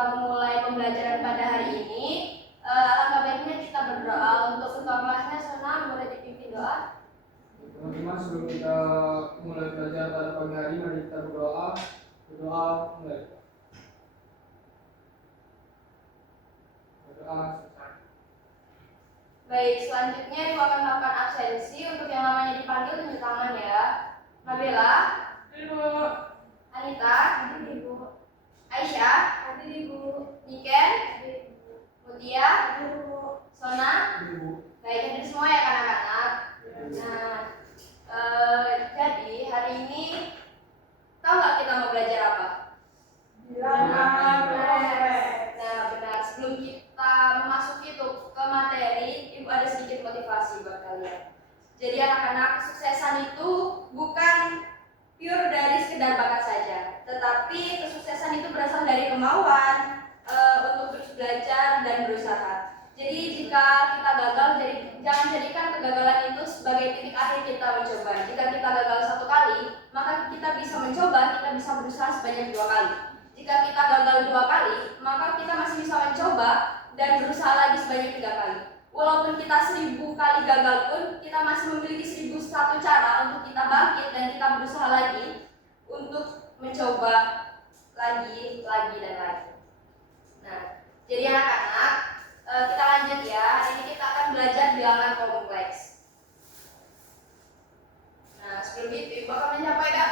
kita mulai pembelajaran pada hari ini, alangkah baiknya kita berdoa. Untuk ketua kelasnya, Sona, boleh dipimpin doa. Teman-teman, sebelum kita mulai belajar pada pagi hari, mari kita berdoa. Berdoa mulai. Berdoa selesai. Baik, selanjutnya Ibu akan melakukan absensi. Untuk yang namanya dipanggil tunjuk tangan ya. Nabila, Ibu. Anita, Ibu. Aisyah, Ibu. Niken, Ibu. Mutia, Ibu. Sona. Ibu. Baik, hadir semua ya anak-anak. Nah, jadi hari ini tahu nggak kita mau belajar apa? Bilangan kompleks. Nah, benar. Sebelum kita memasuki ke materi, Ibu ada sedikit motivasi buat kalian. Jadi anak-anak, kesuksesan itu bukan pure dari sekedar bakat saja, tetapi kesuksesan itu berasal dari kemauan untuk terus belajar dan berusaha. Jadi jika kita gagal, jangan jadikan kegagalan itu sebagai titik akhir kita mencoba. Jika kita gagal satu kali, maka kita bisa mencoba, kita bisa berusaha sebanyak 2 kali. Jika kita gagal 2 kali, maka kita masih bisa mencoba dan berusaha lagi sebanyak 3 kali. Walaupun kita 1000 kali gagal pun, kita masih memiliki 1001 cara untuk kita bangkit dan kita berusaha lagi untuk mencoba lagi dan lagi. Nah, jadi anak-anak, kita lanjut ya. Hari ini kita akan belajar bilangan kompleks. Nah, sebelum itu Ibu akan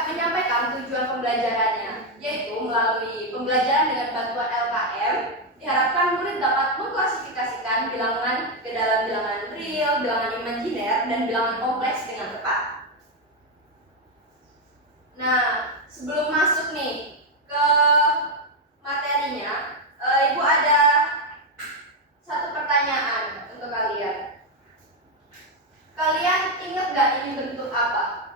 menyampaikan tujuan pembelajarannya, yaitu melalui pembelajaran dengan bantuan LKM, diharapkan murid dapat mengklasifikasikan bilangan ke dalam bilangan real, bilangan imajiner, dan bilangan kompleks dengan tepat. Nah, sebelum masuk nih ke materinya, Ibu ada satu pertanyaan untuk kalian. Kalian ingat gak ini bentuk apa?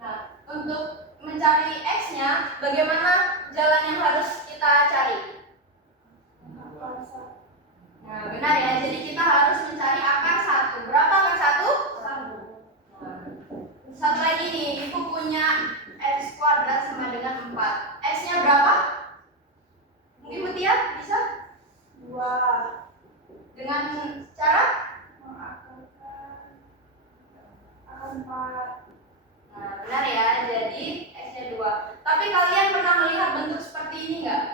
Nah, untuk mencari X-nya, bagaimana jalan yang harus kita cari? Nah, benar ya. Jadi kita harus mencari akar 1. Berapa akar 1? 1. Satu lagi nih, Ibu punya X kuadrat sama dengan 4. X-nya berapa? Mungkin Mutia bisa? 2. Dengan cara? Mengakarkan akar 4. Nah, benar ya. Jadi X-nya 2. Tapi kalian pernah melihat bentuk seperti ini enggak?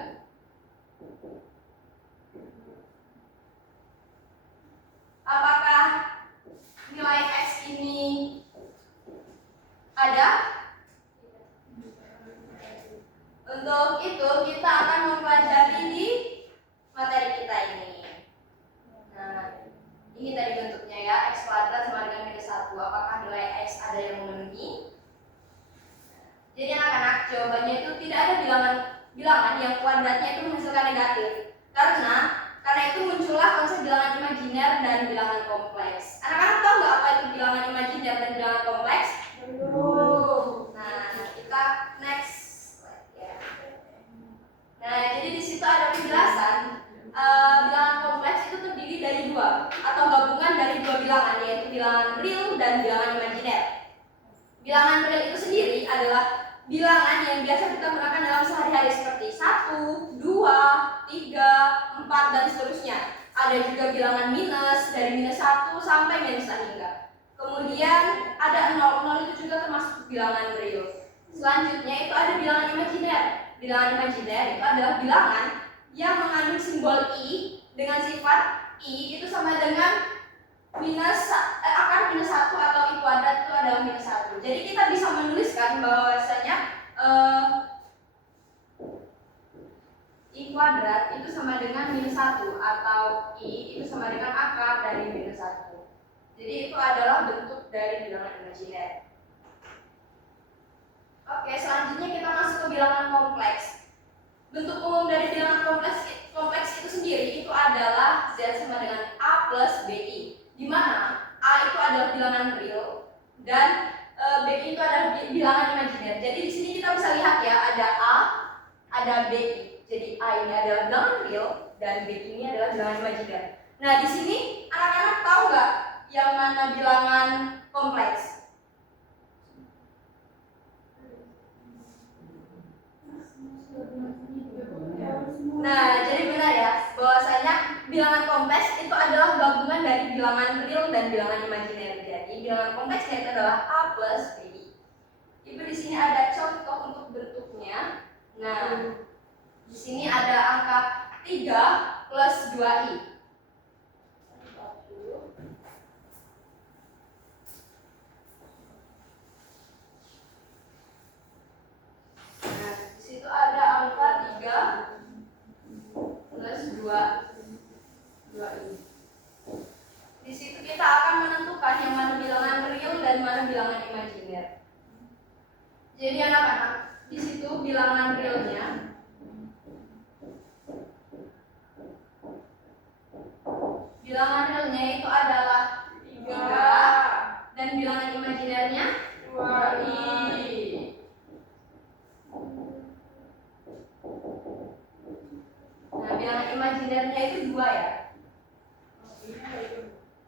Apakah nilai X ini ada? Untuk itu kita akan mempelajari di materi kita ini. Nah, ini tadi bentuknya ya, X kuadrat sama dengan -1. Apakah nilai X ada yang memenuhi? Jadi anak-anak, jawabannya itu tidak ada bilangan yang kuadratnya itu menghasilkan negatif. Karena itu muncullah konsep bilangan imajiner dan bilangan kompleks. Anak-anak tahu nggak apa itu bilangan imajiner dan bilangan kompleks? Belum. Nah, kita next slide ya. Nah, jadi di situ ada penjelasan. Bilangan kompleks itu terdiri dari 2 atau gabungan dari 2 bilangan, yaitu bilangan real dan bilangan imajiner. Bilangan real itu sendiri adalah bilangan yang biasa kita gunakan dalam sehari-hari seperti 1, 2, 3, 4 dan seterusnya. Ada juga bilangan minus dari -1 sampai -1 hingga. Kemudian ada 0 itu juga termasuk bilangan real. Selanjutnya itu ada bilangan imajiner. Bilangan imajiner itu adalah bilangan yang mengandung simbol i dengan sifat i itu sama dengan akar -1 atau i kuadrat itu adalah -1. Jadi kita bisa menuliskan bahwasanya i kuadrat itu sama dengan -1 atau i itu sama dengan akar dari -1. Jadi itu adalah bentuk dari bilangan imajiner. Oke, selanjutnya kita masuk ke bilangan kompleks. Bentuk umum dari bilangan kompleks itu sendiri itu adalah Z sama dengan A plus BI, di mana A itu adalah bilangan real dan BI itu adalah bilangan imajiner. Jadi di sini kita bisa lihat ya, ada A, ada BI. Jadi A ini adalah bilangan real dan BI ini adalah bilangan imajiner. Nah, di sini anak-anak tahu nggak yang mana bilangan kompleks? imajiner. Jadi anak-anak, di situ bilangan realnya itu adalah 3 dan bilangan imajinernya 2i. Nah, bilangan imajinernya itu 2 ya.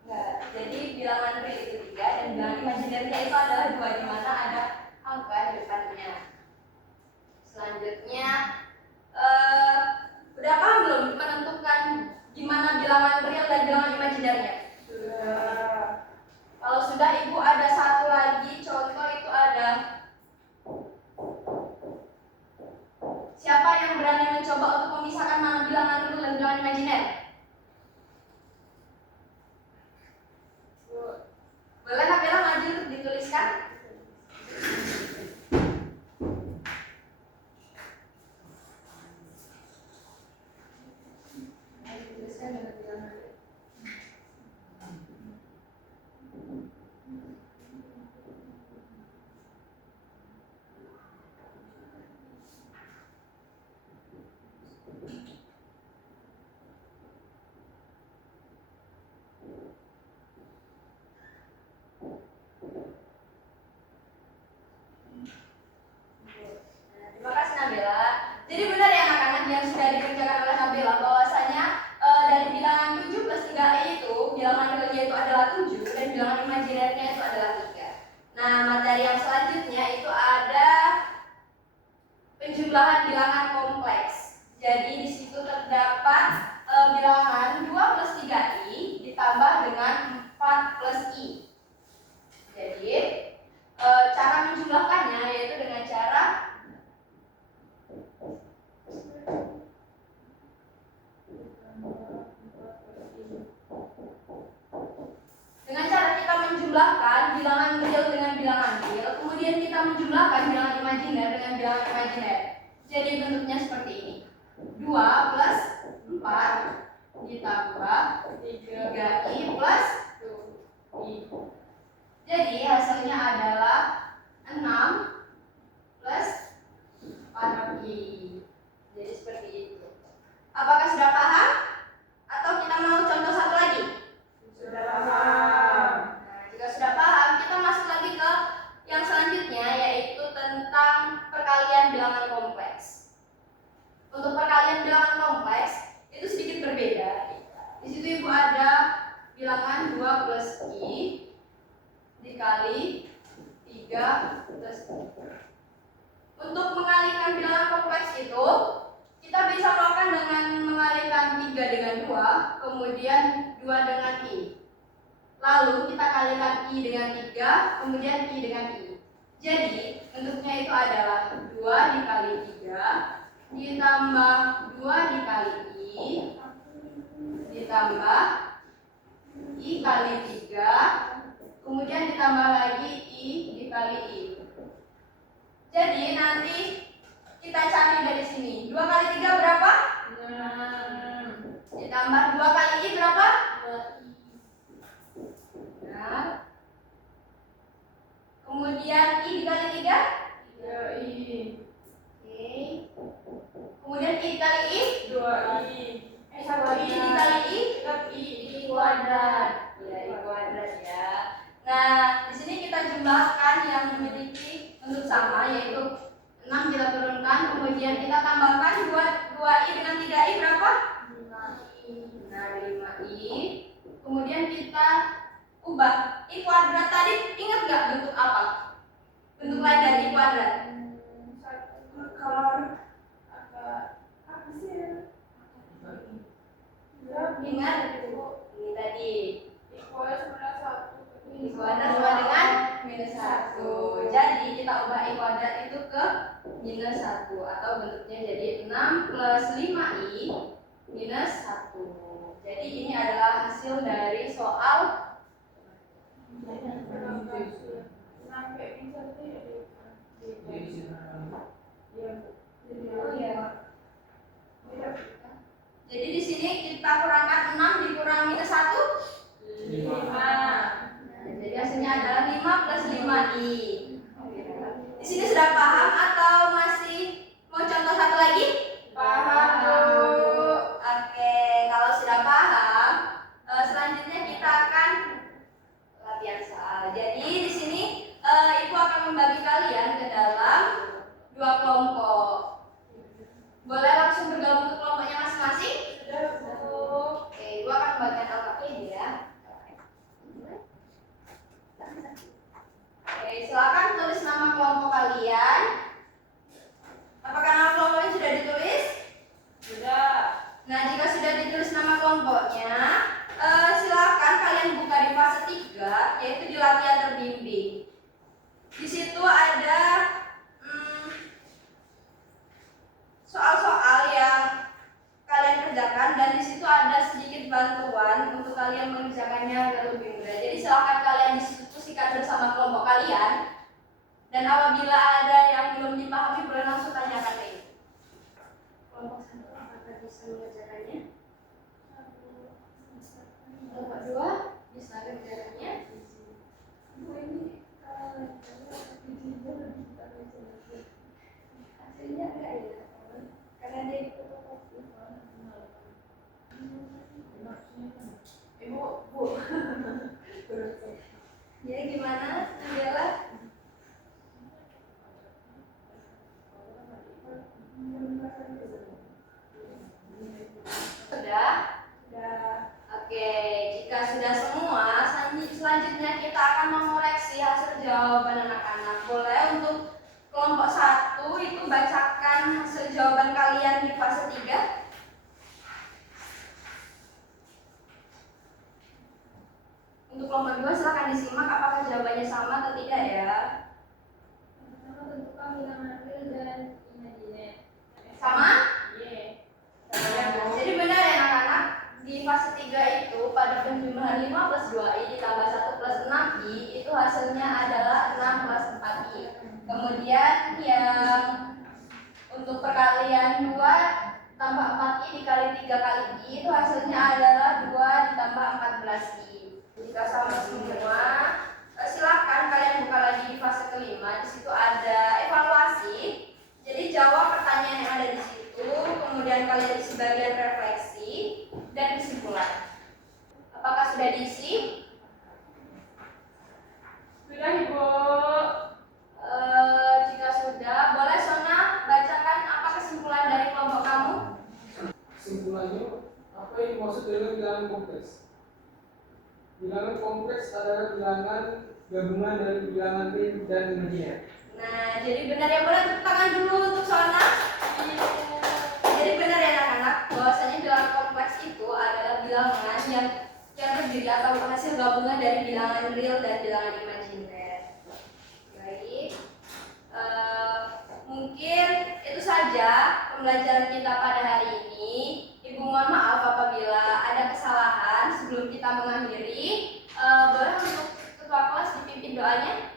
Enggak, jadi bilangan real itu 3 dan bilangan imajinernya itu adalah 2 di mana ada angka di depannya. Selanjutnya udah paham belum menentukan gimana bilangan real dan bilangan imajinernya? Sudah. Kalau sudah, Ibu ada satu lagi contoh, itu ada siapa yang berani mencoba untuk memisahkan mana bilangan real dan bilangan imajiner? Boleh Kak Bella maju untuk dituliskan? Dituliskan dengan bilangan real. Terima kasih Nabila. Jadi benar ya anak-anak yang sudah dikerjakan oleh Nabila bahwasanya dari bilangan 7 plus 3i itu bilangan realnya itu adalah 7 dan bilangan imajinernya itu adalah 3. Nah, materi yang selanjutnya itu ada penjumlahan bilangan kompleks. Jadi di situ terdapat bilangan 2 plus 3i ditambah dengan 4 plus i. Jadi cara menjumlahkannya yaitu dengan cara kita menjumlahkan bilangan real dengan bilangan real, kemudian kita menjumlahkan bilangan imajiner dengan bilangan imajiner. Jadi bentuknya seperti ini. 2 plus 4 ditambah 3i plus 2i. Jadi hasilnya adalah 6 plus 4i. Jadi seperti itu. Apakah sudah paham? Atau kita mau contoh satu lagi? Sudah paham. Nah, jika sudah paham, kita masuk lagi ke yang selanjutnya, yaitu tentang perkalian bilangan kompleks. Untuk perkalian bilangan kompleks itu sedikit berbeda. Di situ Ibu ada bilangan 2 plus i dikali 3 plus i. Untuk mengalikan bilangan kompleks itu kita bisa melakukan dengan mengalikan 3 dengan 2, kemudian 2 dengan i. Lalu kita kalikan i dengan 3, kemudian i dengan i. Jadi bentuknya itu adalah 2 dikali 3 ditambah 2 dikali i ditambah i kali 3, kemudian ditambah lagi i dikali i. Jadi nanti kita cari dari sini. 2 kali 3 berapa? 6. Ditambah 2 kali i berapa? 2i. Nah. Kemudian i dikali 3? 3i. Oke. Kemudian i dikali i? 2i. I dikali i? i kuadrat. Ya, i kuadrat ya. Nah, di sini kita jumlahkan yang memiliki bentuk sama, yaitu 6 kita turunkan, kemudian kita tambahkan 2i dengan 3i berapa? 5i. Nah, 5i. Kemudian kita ubah. I kuadrat tadi ingat nggak bentuk apa? Bentuk lain dari i kuadrat? Kalau apa sih? Ingat? Ini tadi. I kuadrat I kuadrat sama dengan minus 1. Jadi kita ubah i kuadrat itu ke minus 1 atau bentuknya jadi 6 plus 5i minus 1. Jadi ini adalah hasil dari soal sampai bisa jadi di sini kita kurangkan 6 dikurang minus 1 5. Nah, jadi hasilnya adalah 5 plus 5i. Di sini sudah paham atau masih mau contoh satu lagi? Paham, Bu. Oke, kalau sudah paham, selanjutnya kita akan latihan soal. Jadi di sini Ibu akan membagi kalian ke dalam 2 kelompok. Boleh langsung bergabung ke kelompoknya masing-masing? Sudah, Bu. Oke, Ibu akan membagikan LKP ya. Oke, silakan tulis nama kelompok kalian. Apakah nama kelompoknya sudah ditulis? Sudah. Nah, jika sudah ditulis nama kelompoknya, silakan kalian buka di fase 3, yaitu di latihan terbimbing. Di situ ada soal-soal yang kalian kerjakan, dan di situ ada sedikit bantuan untuk kalian mengerjakannya agar lebih mudah. Jadi silakan kalian diskusikan bersama kelompok kalian, dan apabila ada yang belum dipahami boleh langsung tanyakan ke Ibu. Kelompok 1 apakah bisa mengerjakannya? Kelompok 2 bisa mengerjakannya? Bu, ini Hasilnya enggak ya? Karena dia fotokopi. Ibu, Bu. Ya gimana, Nabila? Sudah? Sudah. Oke, jika sudah semua, selanjutnya kita akan mengoreksi hasil jawaban anak-anak. Boleh untuk kelompok 1 itu bacakan hasil jawaban kalian di fase 3. Untuk kelompok 2 silahkan disimak apakah jawabannya sama atau tidak ya. Pertama tentukan bilangan real dan imajiner. Sama? Iya. Jadi benar ya anak-anak, di fase 3 itu pada penjumlahan 5 plus 2i ditambah 1 plus 6i itu hasilnya adalah 6 plus 4i. Kemudian yang untuk perkalian 2 tambah 4i dikali 3 kali i itu hasilnya adalah 2 ditambah 14i. Jika sama semua, silakan kalian buka lagi di fase kelima. Di situ ada evaluasi. Jadi jawab pertanyaan yang ada di situ, kemudian kalian isi bagian refleksi dan kesimpulan. Apakah sudah diisi? Sudah, Ibu. Jika sudah, boleh Sona bacakan apa kesimpulan dari kelompok kamu? Kesimpulannya, apa yang dimaksud dengan bilangan kompleks? Bilangan kompleks adalah bilangan gabungan dari bilangan real dan imajiner. Nah, jadi benar ya, boleh tepuk tangan dulu untuk Sona. Jadi benar ya anak-anak, bahwasanya bilangan kompleks itu adalah bilangan yang terdiri atau hasil gabungan dari bilangan real dan bilangan imajiner. Baik, mungkin itu saja pembelajaran kita pada hari ini. Ibu mohon maaf apabila ada kesalahan. Sebelum kita mengakhiri, boleh untuk ketua kelas dipimpin doanya.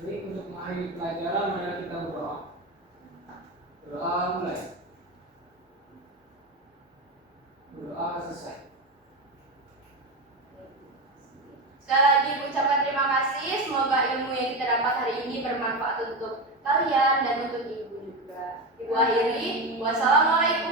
Jadi untuk mengakhiri pelajaran, mari kita berdoa. Berdoa mulai. Berdoa selesai. Sekali lagi Ibu ucapkan terima kasih. Semoga ilmu yang kita dapat hari ini bermanfaat untuk kalian dan untuk Ibu juga. Ibu akhiri. Wassalamualaikum